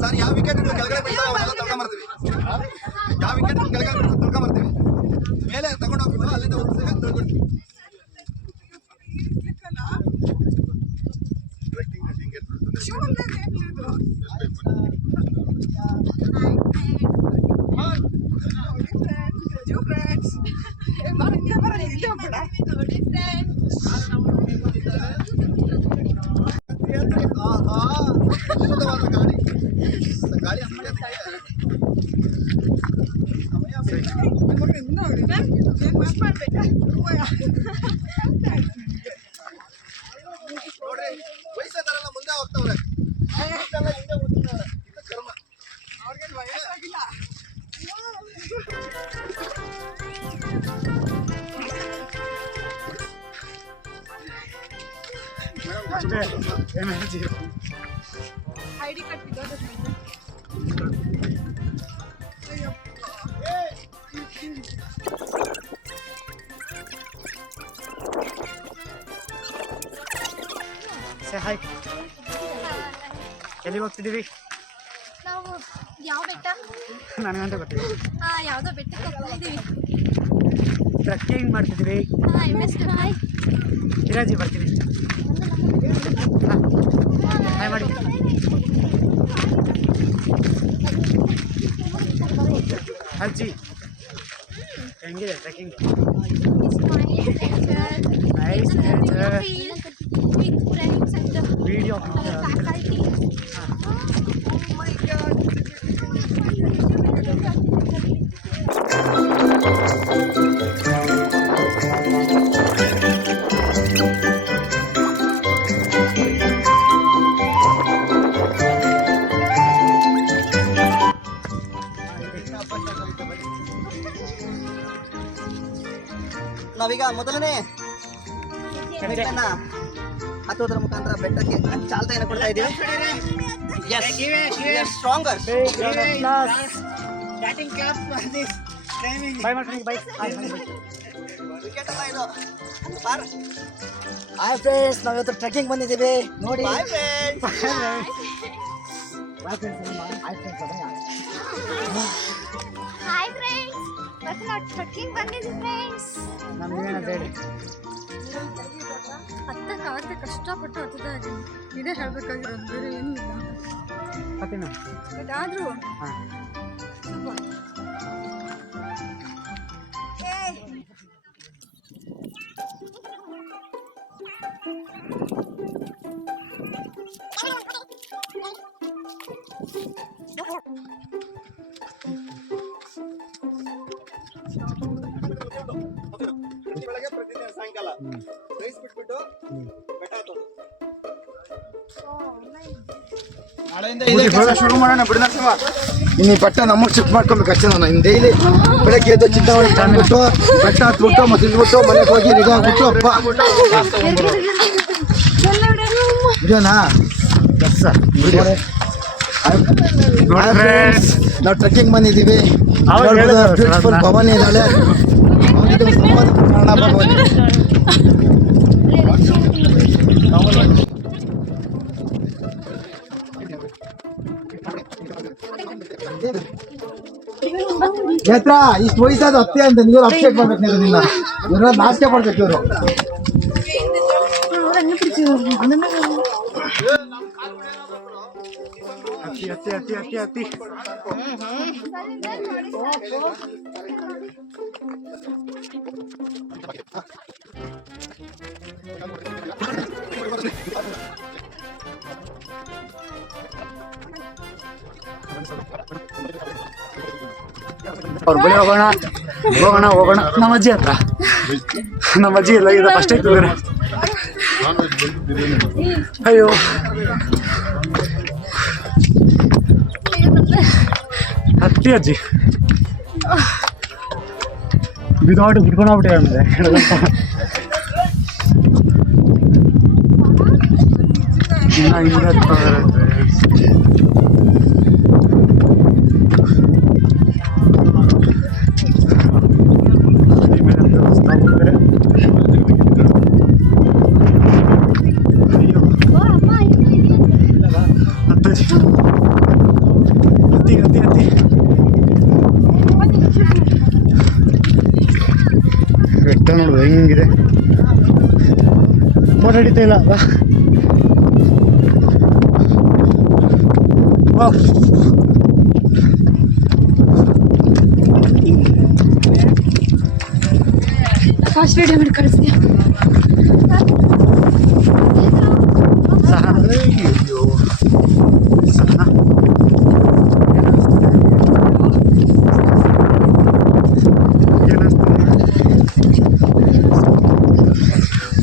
Sir ಯಾವ wicket ಕೆಳಗಡೆ ಬೀಳ್ತಾವೆ ಅವನ್ನೆಲ್ಲ ತಗೊಂಡ್ಬರ್ತೀವಿ. ಯಾವ ವಿಕೆಟ್ ಕೆಳಗಡೆ ತಗೊಂಡ್ಬರ್ತೀವಿ, ಮೇಲೆ ತಗೊಂಡು ಹೋಗ್ತೀವಿ, ಅಲ್ಲಿಂದ ಹೋಗ್ತೀವಿ ತೊಳ್ಬಿಡ್ತೀವಿ. ಅದ್ಭುತವಾದ ಗಾಳಿ ಗಾಳಿ ನೋಡ್ರಿ, ವಯಸ್ಸಾದವರೆಲ್ಲ ಮುಂದೆ ಹೋಗ್ತವ್ರೆ, ಹಿಂದೆ ಹೋಗ್ತವ್ರೆ. ಇದು ಕರ್ಮ, ಅವ್ರಿಗೇನು ವಯಸ್ಸಾಗಿಲ್ಲ. ಐಡಿ ಕಾರ್ಡ್ ಹಾಯ್, ಎಲ್ಲಿಗೆ ಹೋಗ್ತಿದ್ದೀವಿ ನಾವು? ಯಾವ ಬೆಟ್ಟ? ನನಗಂತ ಗೊತ್ತಿದೆ. ಯಾವುದೋ ಬೆಟ್ಟಕ್ಕೆ ಹೋಗ್ತಿದ್ದೀವಿ. ಟ್ರೆಕ್ಕಿಂಗ್ ಮಾಡ್ತಿದ್ದೀವಿ. ಹಾಯ್ ವಿರಾಜಿ ಬರ್ತೀನಿ. ಹಾಯ್ ಮಾಡಿ. ಅಜ್ಜಿ ಹೆಂಗಿದೆ ಟ್ರೆಕ್ಕಿಂಗ್? ವಿಡಿಯೋ ನಾವೀಗ ಮೊದಲನೇ ಬೆಟ್ಟನ ಹತ್ತೋದ್ರ ಮುಖಾಂತರ ಬೆಟ್ಟಕ್ಕೆ ಚಾಲ್ತಿಯನ್ನು ಕೊಡ್ತಾ ಇದ್ದೀವಿ. ಸ್ಟ್ರಾಂಗರ್ ವಿಕೆಟ್ ಅಲ್ಲ ಇದು. ಹಾಯ್ ಫ್ರೆಂಡ್ಸ್, ನಾವಿವತ್ತು ಟ್ರೆಕ್ಕಿಂಗ್ ಬಂದಿದ್ದೀವಿ ನೋಡಿ. Hi friends. ಹಾಯ್ ಫ್ರೆಂಡ್ಸ್, ಇವತ್ತು ನಾವು ಟ್ರೆಕ್ಕಿಂಗ್ ಬಂದಿದ್ದೀವಿ ಫ್ರೆಂಡ್ಸ್. ಹತ್ತಕ್ಕಾಗತ್ತೆ, ಕಷ್ಟಪಟ್ಟು ಹತ್ತದ ಇದೇ ಹೇಳ್ಬೇಕಾಗಿರೋದು, ಬೇರೆ ಏನೂ ಇಲ್ಲ. ಬಟ್ ಆದರೂ ಬೆಳಗ್ಗೆ ಪ್ರತಿದಿನ ಸಾಯಂಕಾಲ ರೈಸ್ ಬಿಟ್ಬಿಟ್ಟು ಬೆಟ್ಟ ಹತ್ತೋದು. ನಾಳೆಯಿಂದ ಶುರು ಮಾಡೋಣ ಬಿಡಿ ನರಸಿಂಹ. ಇನ್ನು ಈ ಬೆಟ್ಟ ನಮಗೆ ಶಿಫ್ಟ್ ಮಾಡ್ಕೊಬೇಕು ಅಷ್ಟೇ. ನಾನು ಇನ್ನು ಡೈಲಿ ಬೆಳಗ್ಗೆ ಎದ್ದು ಚಿಂತಾವಣಿ ತಂದ್ಬಿಟ್ಟು ಬೆಟ್ಟ ಹತ್ಬಿಟ್ಟು ಮತ್ತೆ ಇದ್ಬಿಟ್ಟು ಮನೆಗೆ ಹೋಗಿ ನಿಜ ಆಗ್ಬಿಟ್ಟು ಅಪ್ಪ ವಿಡಿಯೋನಾ ನಾವು ಟ್ರೆಕ್ಕಿಂಗ್ ಬಂದಿದ್ದೀವಿ. ಬ್ಯೂಟಿಫುಲ್ ಭವಾನಿ ಇದ್ದಾಳೆ. ಭವಾನಿ ನೇತ್ರ ಇಷ್ಟು ವಯಸ್ಸಾದ ಅತ್ತೆ ಅಂತ ನೀವು ಅಪ್ಡೇಟ್ ಮಾಡ್ಬೇಕು ನೀವು ನಿನ್ನ ಇವ್ರನ್ನ ನಾಚಿಕೆ ಮಾಡ್ಬೇಕು ಇವರು. ಹತ್ತಿ ಹತ್ತಿ ಹತ್ತಿ ಹತ್ತಿ ಹತ್ತಿ. ಅವ್ರ ಬಳಿ ಹೋಗೋಣ ಹೋಗೋಣ ಹೋಗೋಣ. ನಮ್ಮ ಅಜ್ಜಿ ಹತ್ರ ನಮ್ಮ ಅಜ್ಜಿ ಎಲ್ಲ ಇದೆ ಫಸ್ಟ್ ಇದ್ದಾರೆ. ಅಯ್ಯೋ ಹತ್ತಿ ಅಜ್ಜಿ ಬಿದೋಟು ಬಿಟ್ಕೊಂಡೋಗ್ಬಿಟ್ಟೆ ಅಂದ್ರೆ ಹತ್ತಿ ಹತ್ತಿ ಹತ್ತಿ ಬೆಟ್ಟ ನೋಡುದು ಹೆಂಗಿದೆ. ಫೋಟೋ ಹಿಡಿತಾ ಇಲ್ಲ ಫಾಸ್ಟ್ ವಿಡಿಯೋ ಮಾಡಿ ಕಳಿಸ್ತೀಯ.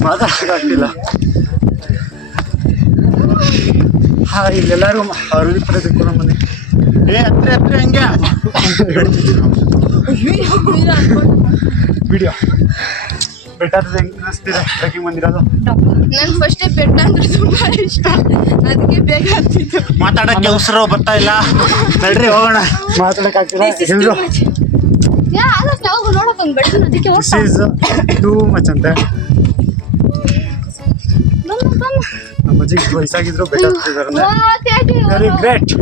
ಮಾತಾಡೋಕ್ಕಾಗ್ತಿಲ್ಲ. ಇಲ್ಲೆಲ್ಲರೂ ಅರಳಿ ಪಡೆ ತಿಳ್ಕೊಂಡು ಬನ್ನಿ. ಹತ್ರ ಹಂಗೆ ವಿಡಿಯೋ ಬೆಟ್ಟ ಹೆಂಗೆ ಅನಿಸ್ತಿದೆ ಟ್ರೆಕ್ಕಿಂಗ್ ಬಂದಿರೋದು? ನನ್ಗೆ ಫಸ್ಟೇ ಬೆಟ್ಟ ಅಂದ್ರೆ ತುಂಬಾ ಇಷ್ಟ, ಅದಕ್ಕೆ ಬೇಗ ಆಗ್ತಿತ್ತು. ಮಾತಾಡಕ್ಕೆ ಉಸಿರು ಬರ್ತಾ ಇಲ್ಲ. ನಡ್ರಿ ಹೋಗೋಣ. ಮಾತಾಡಕ್ಕಾಗ್ತಿಲ್ಲ ಎಲ್ರು. ನೋಡಕ್ಕೊಂದು ಬೆಟ್ಟ ಅದಕ್ಕೆ ದಿಸ್ ಈಸ್ ಟೂ ಮಚ್ ಅಂತೆ. ನಮ್ಮ ಅಜ್ಜಿಗೆ ವಯಸ್ಸಾಗಿದ್ರು ಬೆಟ್ಟ ಹತ್ತಿದ್ದಾರೆ. Very great.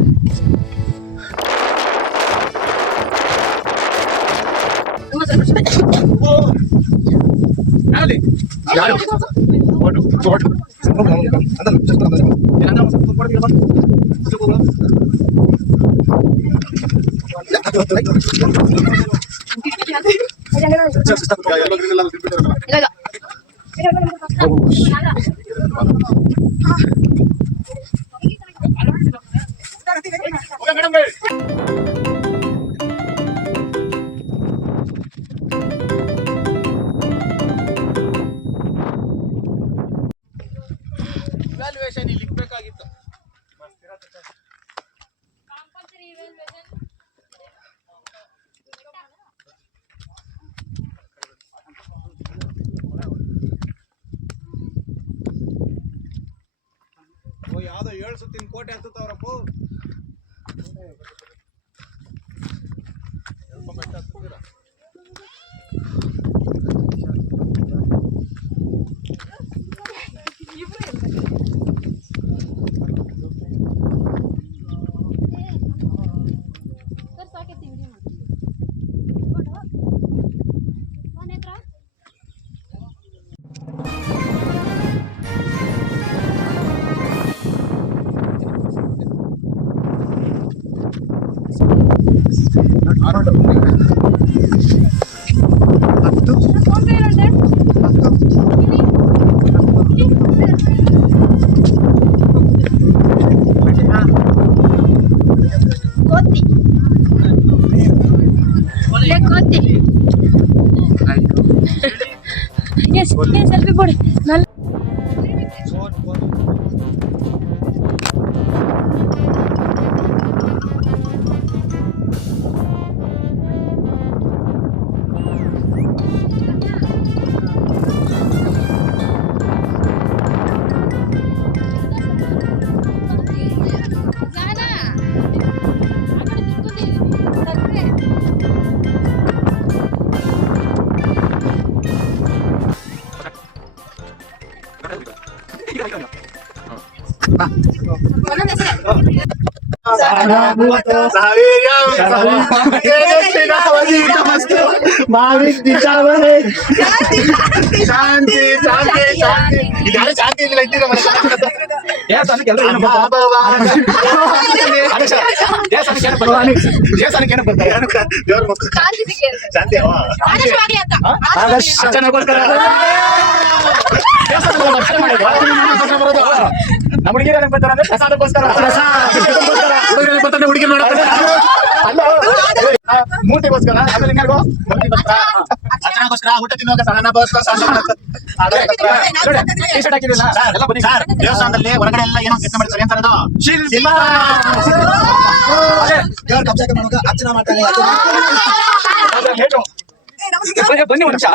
ಯಾವ್ದೋ 7 ಸುತ್ತಿನ ಕೋಟೆ ಹತ್ತುತ್ತವ್ರಪ್ಪ. ಸೆಲ್ಫಿ ಬೋಡಿ ಶಾಂತಿ ಶಾಂತಿ ಶಾಂತಿ ಇದ್ಯಾರು ಶಾಂತಿ ಇಲ್ಲ ಇದ್ದೀರ ದೇವಸ್ಥಾನಕ್ಕೆ ದೇವ್ರ ಮಕ್ಕಳು ಶಾಂತಿ ಅರ್ಚನೆಗೋಸ್ಕರ ನಮ್ಮ ಹುಡುಗಿರ ಬರ್ತಾರೆ ಅಂದ್ರೆ ಪ್ರಸಾದಕ್ಕೋಸ್ಕರ ಹುಡುಗರಿಗೆ ಬರ್ತಾರೆ ಹುಡುಗಿ ನೋಡ್ತಾರೆ ಅಲ್ಲ ಮೂರ್ತಿಗೋಸ್ಕರ ಆಮೇಲೆ ಇನ್ನೇನು ಅರ್ಚನೆಗೋಸ್ಕರ ಊಟ ತಿನ್ನುವಾಗ ದೇವಸ್ಥಾನದಲ್ಲಿ ಹೊರಗಡೆ ಎಲ್ಲ ಏನೋ ಕೆಲಸ ಮಾಡ್ತಾರೆ ಎಂತರದು ದೇವ್ರ ಕಬ್ಜಾಕ ಮಾಡುವಾಗ ಅರ್ಚನೆ ಮಾಡ್ತಾನೆ ಬನ್ನಿ ಒಂದು ನಿಮಿಷ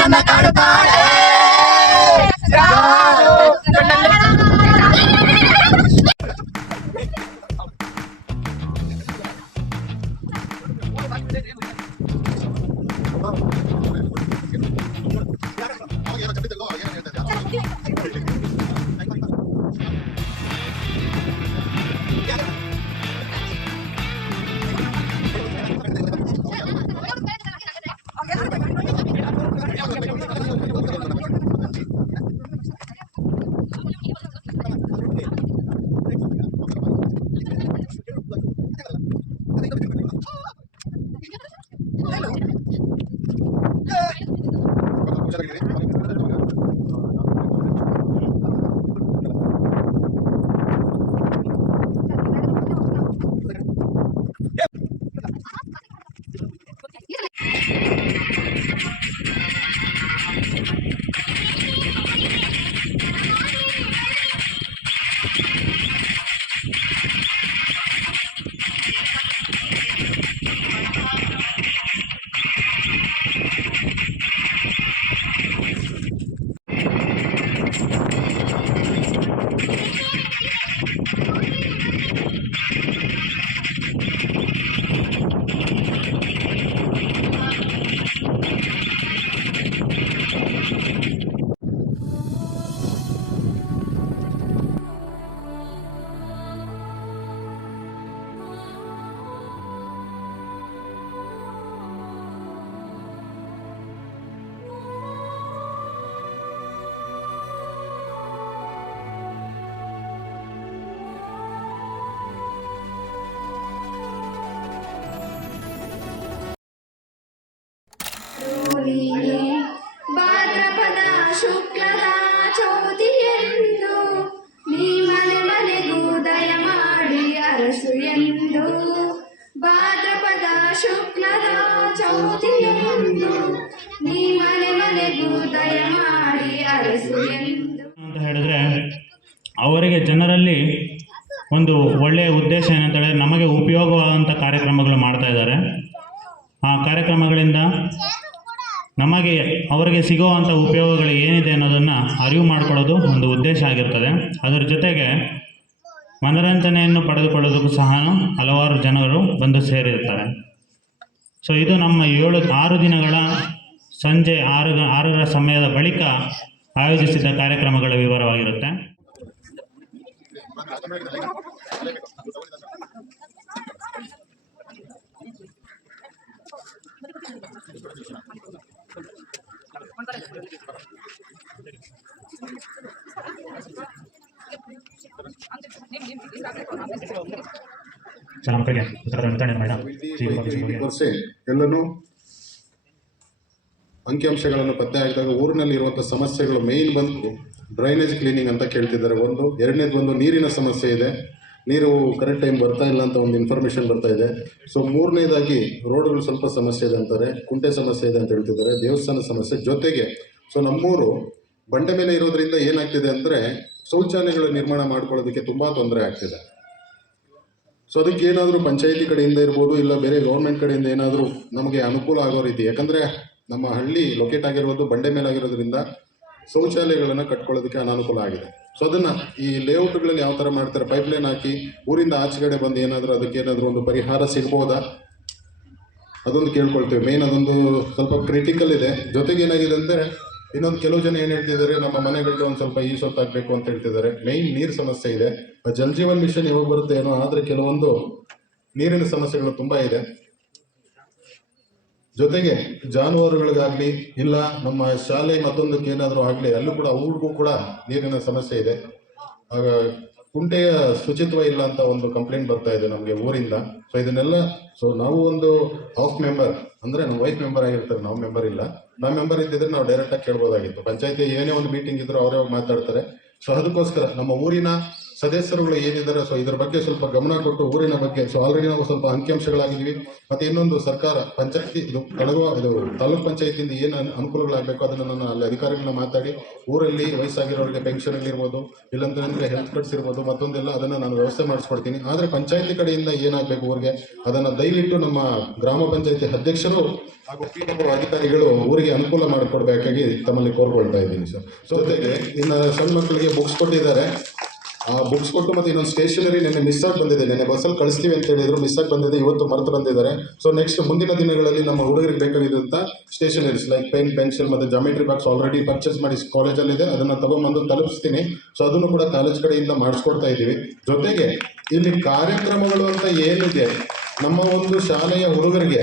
ನನ್ನ ಕಾಡುತ್ತಾಳೆ ಭಾದ್ರಪದ ಶುಕ್ಲದ ಚೌತಿಯೆಂದು ನೀ ಮನೆ ಮನೆಗೂ ದಯ ಮಾಡಿ ಅರಸು ಎಂದು ಭಾದ್ರಪದ ಶುಕ್ಲದ ಚೌತಿಯೆಂದು ನೀ ಮನೆ ಮನೆಗೂ ದಯ ಮಾಡಿ ಅರಸು ಎಂದು ಅಂತ ಹೇಳಿದ್ರೆ ಅವರಿಗೆ ಜನರಲ್ಲಿ ಒಂದು ಒಳ್ಳೆಯ ಉದ್ದೇಶ ಏನಂತ ಹೇಳಿದ್ರೆ ನಮಗೆ ಉಪಯೋಗವಾದಂಥ ಕಾರ್ಯಕ್ರಮಗಳು ಮಾಡ್ತಾ ಇದ್ದಾರೆ. ಆ ಕಾರ್ಯಕ್ರಮಗಳಿಂದ ನಮಗೆ ಅವರಿಗೆ ಸಿಗುವಂಥ ಉಪಯೋಗಗಳು ಏನಿದೆ ಅನ್ನೋದನ್ನು ಅರಿವು ಮಾಡಿಕೊಳ್ಳೋದು ಒಂದು ಉದ್ದೇಶ ಆಗಿರ್ತದೆ. ಅದರ ಜೊತೆಗೆ ಮನೋರಂಜನೆಯನ್ನು ಪಡೆದುಕೊಳ್ಳೋದಕ್ಕೂ ಸಹ ಹಲವಾರು ಜನರು ಬಂದು ಸೇರಿರ್ತಾರೆ. ಸೊ ಇದು ನಮ್ಮ 6 ದಿನಗಳ ಸಂಜೆ 6ರ ಸಮಯದ ಬಳಿಕ ಆಯೋಜಿಸಿದ ಕಾರ್ಯಕ್ರಮಗಳ ವಿವರವಾಗಿರುತ್ತೆ. ಶಾಲಾ ಮಕ್ಕಳಿಗೆ ಪುಸ್ತಕದ ವಿತರಣೆ ಮೇಡಮ್ ಎಲ್ಲನೂ ಅಂಕಿಅಂಶಗಳನ್ನು ಪತ್ತೆ ಹಾಕಿದಾಗ ಊರಿನಲ್ಲಿ ಇರುವಂಥ ಸಮಸ್ಯೆಗಳು ಮೇಯ್ನ್ ಬಂದು ಡ್ರೈನೇಜ್ ಕ್ಲೀನಿಂಗ್ ಅಂತ ಕೇಳ್ತಿದ್ದಾರೆ. ಒಂದು ಎರಡನೇದು ಬಂದು ನೀರಿನ ಸಮಸ್ಯೆ ಇದೆ, ನೀರು ಕರೆಕ್ಟ್ ಟೈಮ್ ಬರ್ತಾ ಇಲ್ಲ ಅಂತ ಒಂದು ಇನ್ಫಾರ್ಮೇಷನ್ ಬರ್ತಾ ಇದೆ. ಸೊ ಮೂರನೇದಾಗಿ ರೋಡ್ಗಳು ಸ್ವಲ್ಪ ಸಮಸ್ಯೆ ಇದೆ ಅಂತಾರೆ, ಕುಂಟೆ ಸಮಸ್ಯೆ ಇದೆ ಅಂತ ಹೇಳ್ತಿದ್ದಾರೆ, ದೇವಸ್ಥಾನ ಸಮಸ್ಯೆ ಜೊತೆಗೆ. ಸೊ ನಮ್ಮೂರು ಬಂಡೆ ಮೇಲೆ ಇರೋದ್ರಿಂದ ಏನಾಗ್ತಿದೆ ಅಂದರೆ ಶೌಚಾಲಯಗಳ ನಿರ್ಮಾಣ ಮಾಡ್ಕೊಳ್ಳೋದಕ್ಕೆ ತುಂಬ ತೊಂದರೆ ಆಗ್ತಿದೆ. ಸೊ ಅದಕ್ಕೆ ಏನಾದರೂ ಪಂಚಾಯಿತಿ ಕಡೆಯಿಂದ ಇರ್ಬೋದು, ಇಲ್ಲ ಬೇರೆ ಗೌರ್ಮೆಂಟ್ ಕಡೆಯಿಂದ ಏನಾದರೂ ನಮಗೆ ಅನುಕೂಲ ಆಗೋ ರೀತಿ, ಯಾಕಂದರೆ ನಮ್ಮ ಹಳ್ಳಿ ಲೊಕೇಟ್ ಆಗಿರೋದು ಬಂಡೆ ಮೇಲೆ ಆಗಿರೋದ್ರಿಂದ ಶೌಚಾಲಯಗಳನ್ನು ಕಟ್ಕೊಳ್ಳೋದಕ್ಕೆ ಅನಾನುಕೂಲ ಆಗಿದೆ. ಸೊ ಅದನ್ನು ಈ ಲೇಔಟ್ಗಳಲ್ಲಿ ಯಾವ ಥರ ಮಾಡ್ತಾರೆ, ಪೈಪ್ಲೈನ್ ಹಾಕಿ ಊರಿಂದ ಆಚೆಗಡೆ ಬಂದು ಏನಾದರೂ ಅದಕ್ಕೆ ಏನಾದರೂ ಒಂದು ಪರಿಹಾರ ಸಿಗ್ಬೋದಾ, ಅದೊಂದು ಕೇಳ್ಕೊಳ್ತೇವೆ. ಮೇಯ್ನ್ ಅದೊಂದು ಸ್ವಲ್ಪ ಕ್ರಿಟಿಕಲ್ ಇದೆ. ಜೊತೆಗೆ ಏನಾಗಿದೆ ಅಂದರೆ ಇನ್ನೊಂದು ಕೆಲವು ಜನ ಏನು ಹೇಳ್ತಿದ್ದಾರೆ, ನಮ್ಮ ಮನೆಗಳಿಗೆ ಒಂದು ಸ್ವಲ್ಪ ಈ ಸೊತ್ತಾಗಬೇಕು ಅಂತ ಹೇಳ್ತಿದ್ದಾರೆ. ಮೇಯ್ನ್ ನೀರು ಸಮಸ್ಯೆ ಇದೆ. ಜಲ್ ಜೀವನ್ ಮಿಷನ್ ಯಾವಾಗ ಬರುತ್ತೆ ಏನೋ, ಆದರೆ ಕೆಲವೊಂದು ನೀರಿನ ಸಮಸ್ಯೆಗಳು ತುಂಬ ಇದೆ. ಜೊತೆಗೆ ಜಾನುವಾರುಗಳಿಗಾಗಲಿ ಇಲ್ಲ ನಮ್ಮ ಶಾಲೆ ಮತ್ತೊಂದಕ್ಕೆ ಏನಾದರೂ ಆಗಲಿ ಅಲ್ಲೂ ಕೂಡ ಅವ್ರಿಗೂ ಕೂಡ ನೀರಿನ ಸಮಸ್ಯೆ ಇದೆ. ಆಗ ಕುಂಟೆಯ ಶುಚಿತ್ವ ಇಲ್ಲ ಅಂತ ಒಂದು ಕಂಪ್ಲೇಂಟ್ ಬರ್ತಾ ಇದೆ ನಮಗೆ ಊರಿಂದ. ಸೊ ಇದನ್ನೆಲ್ಲ ನಾವು ಒಂದು ಹೌಸ್ ಮೆಂಬರ್ ಅಂದರೆ ನಮ್ಮ ವೈಫ್ ಮೆಂಬರ್ ಆಗಿರ್ತಾರೆ, ನಾವು ಮೆಂಬರ್ ಇಲ್ಲ. ನಾವು ಮೆಂಬರ್ ಇದ್ದಿದ್ರೆ ನಾವು ಡೈರೆಕ್ಟಾಗಿ ಕೇಳ್ಬೋದಾಗಿತ್ತು. ಪಂಚಾಯತಿ ಏನೇ ಒಂದು ಮೀಟಿಂಗ್ ಇದ್ದರೂ ಅವರೇ ಹೋಗಿ ಮಾತಾಡ್ತಾರೆ. ಸೊ ಅದಕ್ಕೋಸ್ಕರ ನಮ್ಮ ಊರಿನ ಸದಸ್ಯರುಗಳು ಏನಿದ್ದಾರೆ, ಸೊ ಇದ್ರ ಬಗ್ಗೆ ಸ್ವಲ್ಪ ಗಮನ ಕೊಟ್ಟು ಊರಿನ ಬಗ್ಗೆ, ಸೊ ಆಲ್ರೆಡಿ ನಾವು ಸ್ವಲ್ಪ ಅಂಕಿಅಂಶಗಳಾಗಿದ್ದೀವಿ. ಮತ್ತು ಇನ್ನೊಂದು ಸರ್ಕಾರ ಪಂಚಾಯತಿ ಇದು ತಾಲೂಕ್ ಪಂಚಾಯತಿಯಿಂದ ಏನು ಅನುಕೂಲಗಳಾಗಬೇಕು ಅದನ್ನು ನಾನು ಅಲ್ಲಿ ಅಧಿಕಾರಿಗಳನ್ನ ಮಾತಾಡಿ ಊರಲ್ಲಿ ವಯಸ್ಸಾಗಿರೋರಿಗೆ ಪೆನ್ಷನ್ ಇರ್ಬೋದು, ಇಲ್ಲಾಂತಂದರೆ ಹೆಲ್ತ್ ಕಾರ್ಡ್ಸ್ ಇರ್ಬೋದು, ಮತ್ತೊಂದೆಲ್ಲ ಅದನ್ನು ನಾನು ವ್ಯವಸ್ಥೆ ಮಾಡಿಸ್ಕೊಡ್ತೀನಿ. ಆದರೆ ಪಂಚಾಯತಿ ಕಡೆಯಿಂದ ಏನಾಗಬೇಕು ಊರಿಗೆ ಅದನ್ನು ದಯವಿಟ್ಟು ನಮ್ಮ ಗ್ರಾಮ ಪಂಚಾಯತಿ ಅಧ್ಯಕ್ಷರು ಹಾಗೂ PWO ಅಧಿಕಾರಿಗಳು ಊರಿಗೆ ಅನುಕೂಲ ಮಾಡಿಕೊಡ್ಬೇಕಾಗಿ ತಮ್ಮಲ್ಲಿ ಕೋರ್ಕೊಳ್ತಾ ಇದ್ದೀನಿ ಸರ್. ಸೊ ಜೊತೆಗೆ ಇನ್ನು ಸಣ್ಣ ಮಕ್ಕಳಿಗೆ ಬುಕ್ಸ್ ಕೊಟ್ಟಿದ್ದಾರೆ. ಆ ಬುಕ್ಸ್ ಕೊಟ್ಟು ಮತ್ತು ಇನ್ನೊಂದು ಸ್ಟೇಷನರಿ ನೆನ್ನೆ ಮಿಸ್ ಆಗಿ ಬಂದಿದೆ. ನೆನ್ನೆ ಬಸ್ಸಲ್ಲಿ ಕಳಿಸ್ತೀವಿ ಅಂತ ಹೇಳಿದ್ರು, ಮಿಸ್ ಆಗಿ ಬಂದಿದೆ, ಇವತ್ತು ಮರೆತು ಬಂದಿದ್ದಾರೆ. ಸೊ ನೆಕ್ಸ್ಟ್ ಮುಂದಿನ ದಿನಗಳಲ್ಲಿ ನಮ್ಮ ಹುಡುಗರಿಗೆ ಬೇಕಾಗಿದ್ದಂಥ ಸ್ಟೇಷನರೀಸ್ ಲೈಕ್ ಪೆನ್, ಪೆನ್ಸಿಲ್ ಮತ್ತು ಜಾಮೆಟ್ರಿ ಬಾಕ್ಸ್ ಆಲ್ರೆಡಿ ಪರ್ಚೇಸ್ ಮಾಡಿ ಕಾಲೇಜಲ್ಲಿದೆ, ಅದನ್ನು ತಗೊಂಬಂದು ತಲುಪಿಸ್ತೀನಿ. ಸೊ ಅದನ್ನು ಕೂಡ ಕಾಲೇಜ್ ಕಡೆಯಿಂದ ಮಾಡಿಸ್ಕೊಡ್ತಾ ಇದ್ದೀವಿ. ಜೊತೆಗೆ ಇಲ್ಲಿ ಕಾರ್ಯಕ್ರಮಗಳು ಅಂತ ಏನಿದೆ, ನಮ್ಮ ಒಂದು ಶಾಲೆಯ ಹುಡುಗರಿಗೆ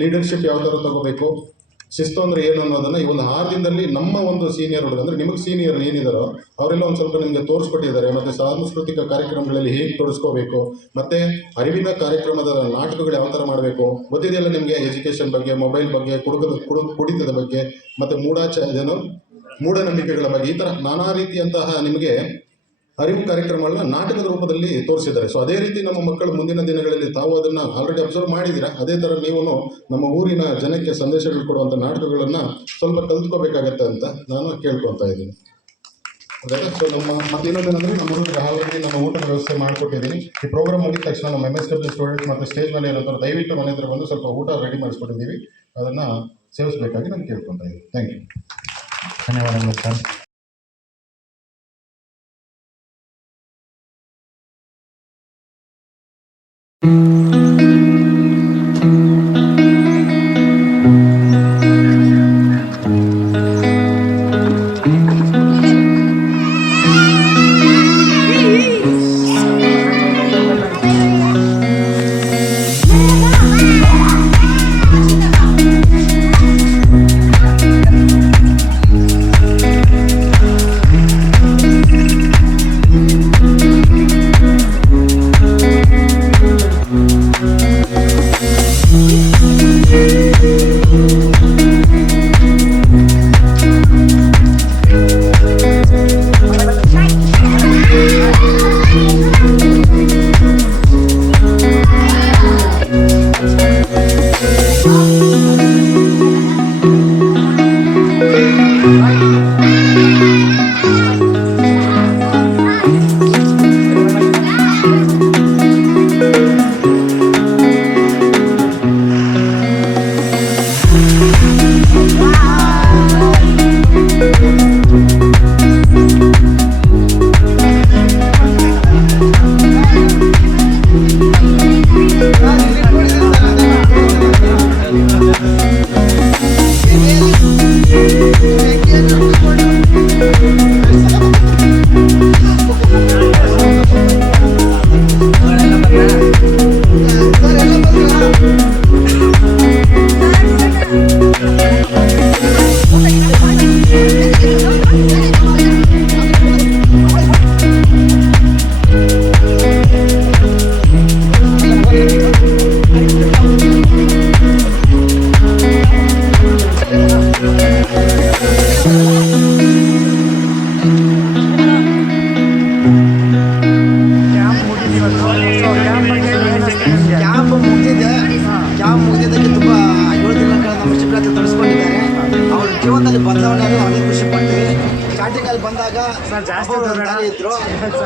ಲೀಡರ್ಶಿಪ್ ಯಾವ ಥರ ತಗೋಬೇಕು, ಶಿಸ್ತು ಅಂದರೆ ಏನು ಅನ್ನೋದನ್ನು ಈ ಒಂದು 6 ದಿನದಲ್ಲಿ ನಮ್ಮ ಒಂದು ಸೀನಿಯರ್ ಹುಡುಗ ಅಂದರೆ ನಿಮಗೆ ಸೀನಿಯರ್ ಏನಿದ್ದಾರೋ ಅವರೆಲ್ಲ ಒಂದು ಸ್ವಲ್ಪ ನಿಮಗೆ ತೋರಿಸ್ಕೊಟ್ಟಿದ್ದಾರೆ. ಮತ್ತು ಸಾಂಸ್ಕೃತಿಕ ಕಾರ್ಯಕ್ರಮಗಳಲ್ಲಿ ಹೇಗೆ ತೊಡಸ್ಕೋಬೇಕು, ಮತ್ತು ಅರಿವಿನ ಕಾರ್ಯಕ್ರಮದ ನಾಟಕಗಳು ಯಾವ ಥರ ಮಾಡಬೇಕು ಗೊತ್ತಿದೆಯಲ್ಲ ನಿಮಗೆ. ಎಜುಕೇಷನ್ ಬಗ್ಗೆ, ಮೊಬೈಲ್ ಬಗ್ಗೆ, ಕುಡಿತದ ಬಗ್ಗೆ, ಮತ್ತು ಮೂಢನಂಬಿಕೆಗಳ ಬಗ್ಗೆ, ಈ ಥರ ನಾನಾ ರೀತಿಯಂತಹ ನಿಮಗೆ ಅರಿವು ಕಾರ್ಯಕ್ರಮಗಳನ್ನ ನಾಟಕದ ರೂಪದಲ್ಲಿ ತೋರಿಸಿದ್ದಾರೆ. ಸೊ ಅದೇ ರೀತಿ ನಮ್ಮ ಮಕ್ಕಳು ಮುಂದಿನ ದಿನಗಳಲ್ಲಿ ತಾವು ಅದನ್ನು ಆಲ್ರೆಡಿ ಅಬ್ಸರ್ವ್ ಮಾಡಿದ್ದೀರಾ, ಅದೇ ಥರ ನೀವು ನಮ್ಮ ಊರಿನ ಜನಕ್ಕೆ ಸಂದೇಶಗಳು ಕೊಡುವಂಥ ನಾಟಕಗಳನ್ನು ಸ್ವಲ್ಪ ಕಲ್ತ್ಕೋಬೇಕಾಗತ್ತೆ ಅಂತ ನಾನು ಕೇಳ್ಕೊತಾ ಇದ್ದೀನಿ. ಸೊ ಮತ್ತೆ ಇನ್ನೊಂದೇನೆಂದರೆ ನಮ್ಮ ಹುಡುಗರಿಗೆ ಆಲ್ರೆಡಿ ನಮ್ಮ ಊಟದ ವ್ಯವಸ್ಥೆ ಮಾಡಿಕೊಟ್ಟಿದ್ದೀನಿ. ಈ ಪ್ರೋಗ್ರಾಮ್ ಮುಗಿದ ತಕ್ಷಣ ನಮ್ಮ MSW ಸ್ಟೂಡೆಂಟ್ಸ್ ಮತ್ತು ಸ್ಟೇಜ್ ಮೇಲೆ ಇರೋಂಥವ್ರು ದಯವಿಟ್ಟು ಮನೆ ಹತ್ರ ಬಂದು ಸ್ವಲ್ಪ ಊಟ ರೆಡಿ ಮಾಡಿಸ್ಕೊಟ್ಟಿದ್ದೀವಿ, ಅದನ್ನು ಸೇವಿಸಬೇಕಾಗಿ ನಾನು ಕೇಳ್ಕೊತಾ ಇದ್ದೀನಿ. Thank you. ಧನ್ಯವಾದಗಳು ಸರ್.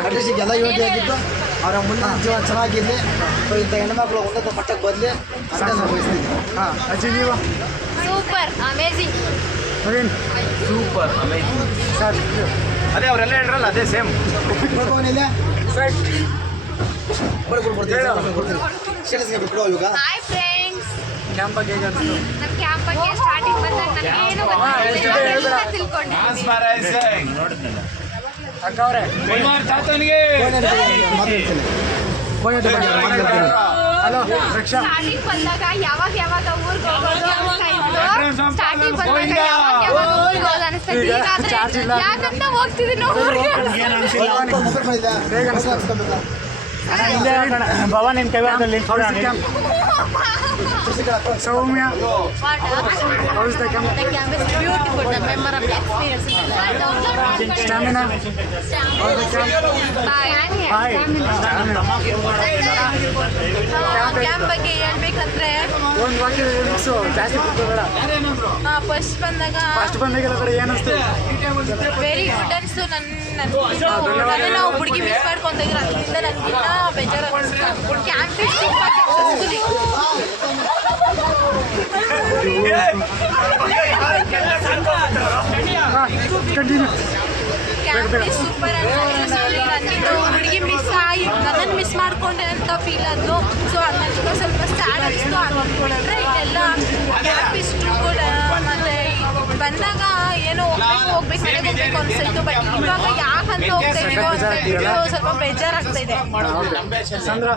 ಅಟ್ಲೀಸ್ಟ್ ಈಗ ಎಲ್ಲ ಯುವತಿ ಆಗಿದ್ದು ಅವರ ಮುಂದಿನ ಜೀವನ ಚೆನ್ನಾಗಿರಲಿ. ಸೊ ಇಂಥ ಹೆಣ್ಮಕ್ಳು ಉನ್ನತ ಮಟ್ಟಕ್ಕೆ ಬರಲಿ ಅಂತ ನಾನು ಬಯಸ್ತೀನಿ. ಹಾಂ ಅಜ್ಜಿ ನೀವು super amazing. Super amazing sir. ಅದೇ ಅವರೆಲ್ಲ ಹೇಳ್ರಲ್ಲ ಅದೇ ಸೇಮ್. ಬರ್ತೀವಿ ಇವಾಗ ಹಾಯ್ ಫ್ರೆಂಡ್ಸ್. ಕ್ಯಾಂಪ್ ಬಗ್ಗೆ ಹೇಗೆ ಅನಿಸ್ತು? ನಮ್ಮ ಕ್ಯಾಂಪ್ ಬಗ್ಗೆ ಸ್ಟಾರ್ಟಿಂಗ್ ಬಂದಾಗ ನನಗೇನು ಗೊತ್ತಿಲ್ಲ, ತಿಳ್ಕೊಂಡಿದ್ದೀನಿ. ಅಕ್ಕ ಅವರೇ ಹಲೋ ರಕ್ಷಾ. ಸ್ಟಾರ್ಟಿಂಗ್ ಬಂದಾಗ ಯಾವಾಗ ಊರಿಗೆ ಹೋಗೋದು ಅನಿಸ್ತಾ ಇತ್ತು. ಸ್ಟಾರ್ಟಿಂಗ್ ಬಂದಾಗ ಯಾವಾಗ ಊರಿಗೆ ಹೋಗೋದು ಅನಿಸ್ತಾ ಇತ್ತು. ಈಗಾದ್ರೆ ಯಾಕಂತ ಹೋಗ್ತಿದ್ದೀನಿ ಊರಿಗೆ. ಭವ ನಿನ್ನ ಕೈವಾಡದಲ್ಲಿ ಸೌಮ್ಯ house the camp beautiful the memorable experience. Stamina camp ಬಗ್ಗೆ ಹೇಳ್ಬೇಕಂದ್ರೆ ಒಂದು ವಾಕ್ಯ ಮಿಕ್ಸು ಜಾಸ್ತಿ ಬೇಡ. ಫಸ್ಟ್ ಬಂದಾಗೆಲ್ಲ ಕಡೆ ಏನಿಸ್ತು? ವೆರಿ ಗುಡ್ ಅನಿಸ್ತು. ನನ್ನ ನಾವು ಹುಡುಗಿ ಮಿಸ್ ಮಾಡ್ಕೊಂತ ಇದ್ರು, ಅದರಿಂದ ನನಗಿನ್ನ ಬೇಜಾರು camp successfully. Continue. Camp super ಅನಿಸ್ತು. ನನಗಿಂತ ಹುಡುಗಿ ಮಿಸ್ ಆಗಿ ನನ್ನನ್ನು ಮಿಸ್ ಮಾಡ್ಕೊಂಡೆ ಅಂತ ಫೀಲ್ ಆದ್ಲು. ಸೊ ಅದನ್ನ ಸ್ವಲ್ಪ ಸ್ಯಾಡ್ ಅನಿಸ್ತು. ಅಂದ್ಕೊಂಡ್ರೆ ಇದೆಲ್ಲ ಕ್ಯಾಂಪ್ ಇಷ್ಟು ಗುಡ್. ಮತ್ತೆ ಬಂದಾಗ ಏನೋ ಹೋಗ್ಬೇಕು ಮನೆಗೆ ಹೋಗ್ಬೇಕು ಅನ್ಸಿತ್ತು. ಬಟ್ ಇವಾಗ ಯಾಕಂತ ಹೋಗ್ತಾ ಇದೀವೋ ಅಂತ ಹೇಳ್ಬಿಟ್ಟು ಸ್ವಲ್ಪ ಬೇಜಾರಾಗ್ತಾ ಇದೆ. ಸಂದ್ರ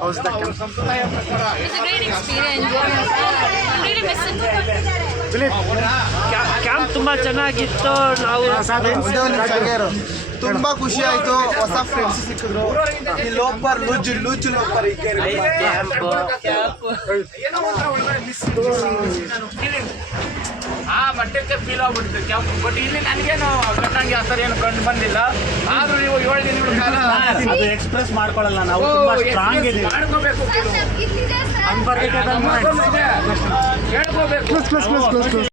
house the camp It's a great experience. I'm really missing Dilip camp ತುಂಬಾ ಚೆನ್ನಾಗಿತ್ತು. ನಾವು ತುಂಬಾ ಖುಷಿ ಆಯ್ತು. ಹೊಸ ಫ್ರೆಂಡ್ಸ್ ಸಿಕ್ಕಿದ್ರು. ಈ ಲೋಪರ್ ಲೂಜು ಲೋಪರ್ ಆ ಮಟ್ಟಕ್ಕೆ ಫೀಲ್ ಆಗ್ಬಿಡ್ತು ಕ್ಯಾಂಪ್. ಬಟ್ ಇಲ್ಲಿ ನನಗೇನು ಕಟ್ಟಂಗೆ ಆ ಥರ ಏನು ಕಂಡು ಬಂದಿಲ್ಲ. ಆದ್ರೂ ನೀವು 7 ದಿನಗಳ ಕಾಲ ಅದು ಎಕ್ಸ್ಪ್ರೆಸ್ ಮಾಡ್ಕೊಳ್ಳಲ್ಲ ನಾವು, ತುಂಬಾ ಸ್ಟ್ರಾಂಗ್ ಇದೀವಿ. ಮಾಡ್ಕೋಬೇಕು. ಇಲ್ಲಿದೆ ಸರ್. ಹೇಳ್ಕೋಬೇಕು.